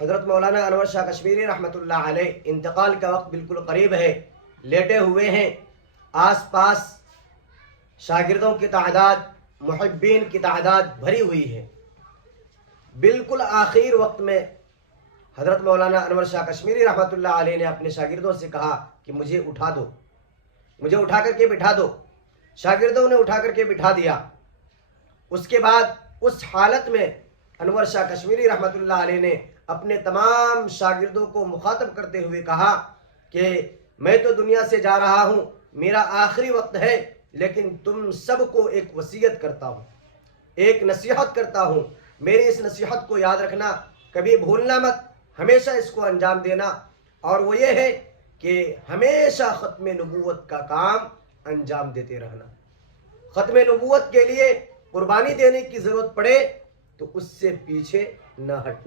حضرت مولانا انور شاہ کشمیری رحمۃ اللہ علیہ انتقال کا وقت بالکل قریب ہے، لیٹے ہوئے ہیں، آس پاس شاگردوں کی تعداد، محبین کی تعداد بھری ہوئی ہے۔ بالکل آخر وقت میں حضرت مولانا انور شاہ کشمیری رحمۃ اللہ علیہ نے اپنے شاگردوں سے کہا کہ مجھے اٹھا دو، مجھے اٹھا کر کے بٹھا دو۔ شاگردوں نے اٹھا کر کے بٹھا دیا۔ اس کے بعد اس حالت میں انور شاہ کشمیری رحمۃ اللہ علیہ نے اپنے تمام شاگردوں کو مخاطب کرتے ہوئے کہا کہ میں تو دنیا سے جا رہا ہوں، میرا آخری وقت ہے، لیکن تم سب کو ایک وصیت کرتا ہوں، ایک نصیحت کرتا ہوں۔ میری اس نصیحت کو یاد رکھنا، کبھی بھولنا مت، ہمیشہ اس کو انجام دینا، اور وہ یہ ہے کہ ہمیشہ ختم نبوت کا کام انجام دیتے رہنا۔ ختم نبوت کے لیے قربانی دینے کی ضرورت پڑے تو اس سے پیچھے نہ ہٹنا۔